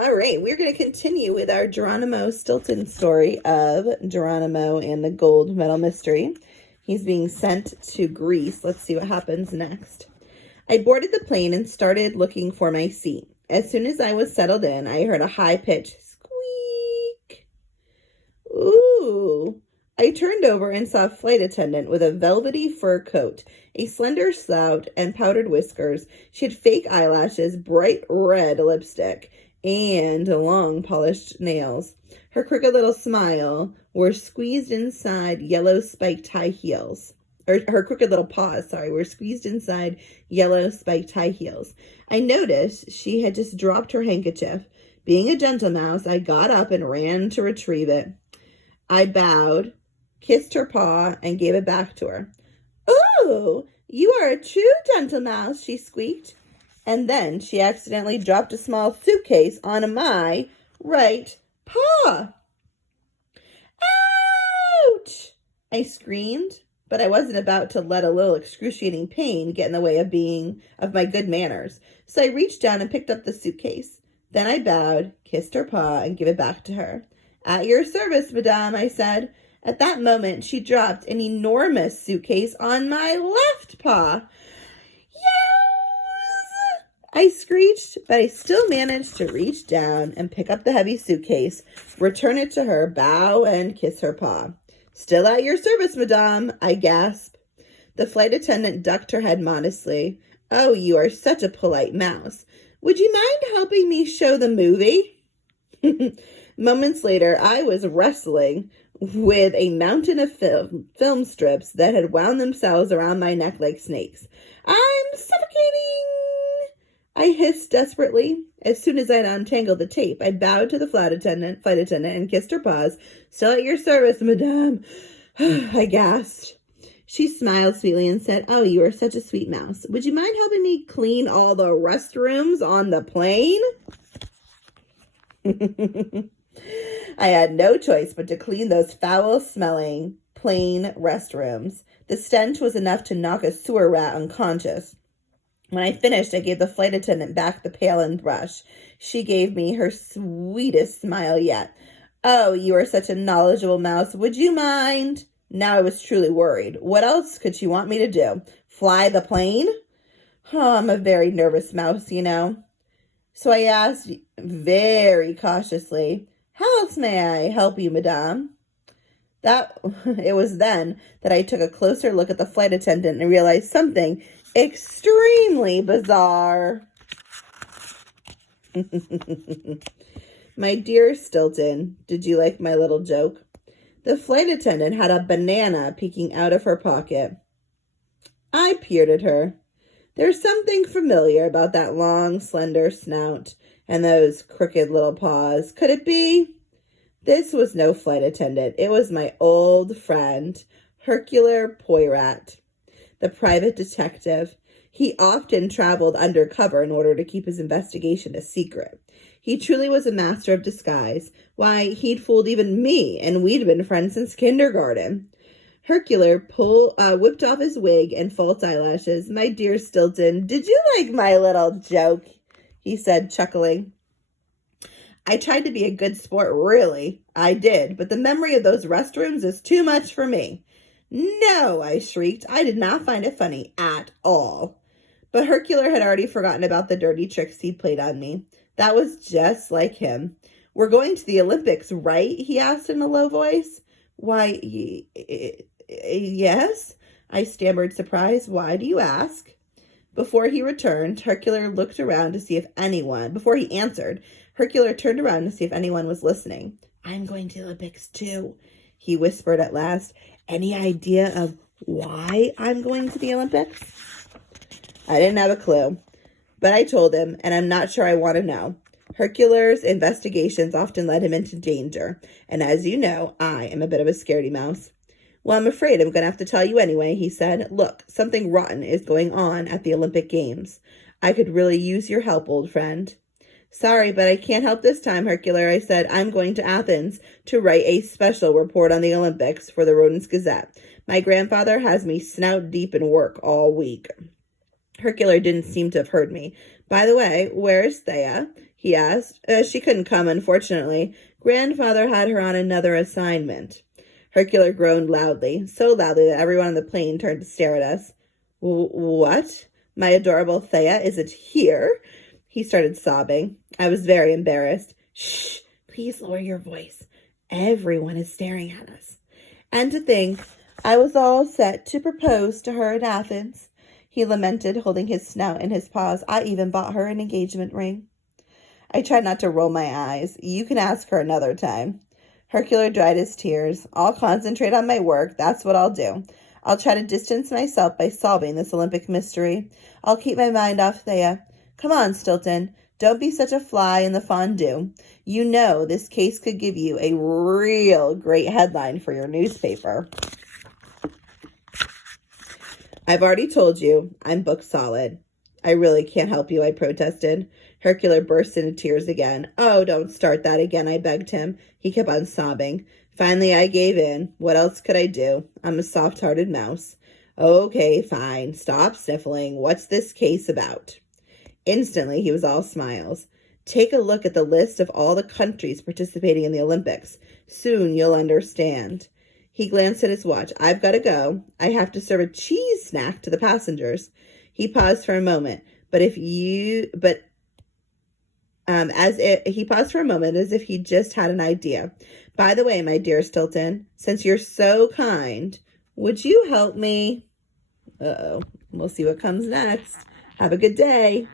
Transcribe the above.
All right, we're going to continue with our Geronimo Stilton story of Geronimo and the Gold Medal Mystery. He's being sent to Greece. Let's see what happens next. I boarded the plane and started looking for my seat. As soon as I was settled in, I heard a high-pitched squeak. Ooh. I turned over and saw a flight attendant with a velvety fur coat, a slender snout, and powdered whiskers. She had fake eyelashes, bright red lipstick, and long polished nails. Her crooked little smile were squeezed inside yellow spiked high heels. Her crooked little paws, were squeezed inside yellow spiked high heels. I noticed she had just dropped her handkerchief. Being a gentle mouse, I got up and ran to retrieve it. I bowed, kissed her paw, and gave it back to her. "Oh, you are a true gentle mouse," she squeaked. And then she accidentally dropped a small suitcase on my right paw. "Ouch!" I screamed, but I wasn't about to let a little excruciating pain get in the way of my good manners. So I reached down and picked up the suitcase. Then I bowed, kissed her paw, and gave it back to her. "At your service, madame," I said. At that moment, she dropped an enormous suitcase on my left paw. "Yows!" I screeched, but I still managed to reach down and pick up the heavy suitcase, return it to her, bow, and kiss her paw. "Still at your service, madame," I gasped. The flight attendant ducked her head modestly. "Oh, you are such a polite mouse. Would you mind helping me show the movie?" Moments later, I was wrestling with a mountain of film strips that had wound themselves around my neck like snakes. "I'm suffocating!" I hissed desperately. As soon as I had untangled the tape, I bowed to the flight attendant, and kissed her paws. "Still at your service, madame," I gasped. She smiled sweetly and said, "Oh, you are such a sweet mouse. Would you mind helping me clean all the restrooms on the plane?" I had no choice but to clean those foul-smelling plane restrooms. The stench was enough to knock a sewer rat unconscious. When I finished, I gave the flight attendant back the pail and brush. She gave me her sweetest smile yet. "Oh, you are such a knowledgeable mouse. Would you mind?" Now I was truly worried. What else could she want me to do? Fly the plane? Oh, I'm a very nervous mouse, you know. So I asked very cautiously, "How else may I help you, madame?" It was then that I took a closer look at the flight attendant and realized something extremely bizarre. "My dear Stilton, did you like my little joke?" The flight attendant had a banana peeking out of her pocket. I peered at her. There's something familiar about that long, slender snout and those crooked little paws. Could it be? This was no flight attendant. It was my old friend, Hercule Poirot, the private detective. He often traveled undercover in order to keep his investigation a secret. He truly was a master of disguise. Why, he'd fooled even me, and we'd been friends since kindergarten. Hercule whipped off his wig and false eyelashes. "My dear Stilton, did you like my little joke?" he said, chuckling. I tried to be a good sport, really. I did, but the memory of those restrooms is too much for me. "No," I shrieked. I did not find it funny at all. But Hercule had already forgotten about the dirty tricks he'd played on me. That was just like him. "We're going to the Olympics, right?" he asked in a low voice. "Why, yes," I stammered, surprised. "Why do you ask?" Before he answered, Hercule turned around to see if anyone was listening. "I'm going to the Olympics too," he whispered at last. "Any idea of why I'm going to the Olympics?" I didn't have a clue, but I told him, and I'm not sure I want to know. Hercule's investigations often led him into danger, and as you know, I am a bit of a scaredy mouse. "Well, I'm afraid I'm going to have to tell you anyway," he said. "Look, something rotten is going on at the Olympic Games. I could really use your help, old friend." "Sorry, but I can't help this time, Hercule," I said. "I'm going to Athens to write a special report on the Olympics for the Rodents Gazette. My grandfather has me snout deep in work all week." Hercule didn't seem to have heard me, By the way, where's Thea? He asked. She couldn't come, unfortunately. Grandfather had her on another assignment. Hercule groaned loudly, so loudly that everyone on the plane turned to stare at us. What? My adorable Thea isn't here? He started sobbing. I was very embarrassed. Shh, please lower your voice. Everyone is staring at us. And to think, I was all set to propose to her in Athens. He lamented, holding his snout in his paws. I even bought her an engagement ring. I tried not to roll my eyes. You can ask her another time. Hercule dried his tears. I'll concentrate on my work. That's what I'll do. I'll try to distance myself by solving this Olympic mystery. I'll keep my mind off Thea. Come on, Stilton. Don't be such a fly in the fondue. You know this case could give you a real great headline for your newspaper. I've already told you, I'm book solid. I really can't help you, I protested. Hercule burst into tears again. Oh, don't start that again, I begged him. He kept on sobbing. Finally, I gave in. What else could I do? I'm a soft-hearted mouse. Okay, fine. Stop sniffling. What's this case about? Instantly, he was all smiles. Take a look at the list of all the countries participating in the Olympics. Soon you'll understand. He glanced at his watch. I've got to go. I have to serve a cheese snack to the passengers. He paused for a moment, he paused for a moment as if he just had an idea. By the way, my dear Stilton, since you're so kind, would you help me? Uh-oh. We'll see what comes next. Have a good day.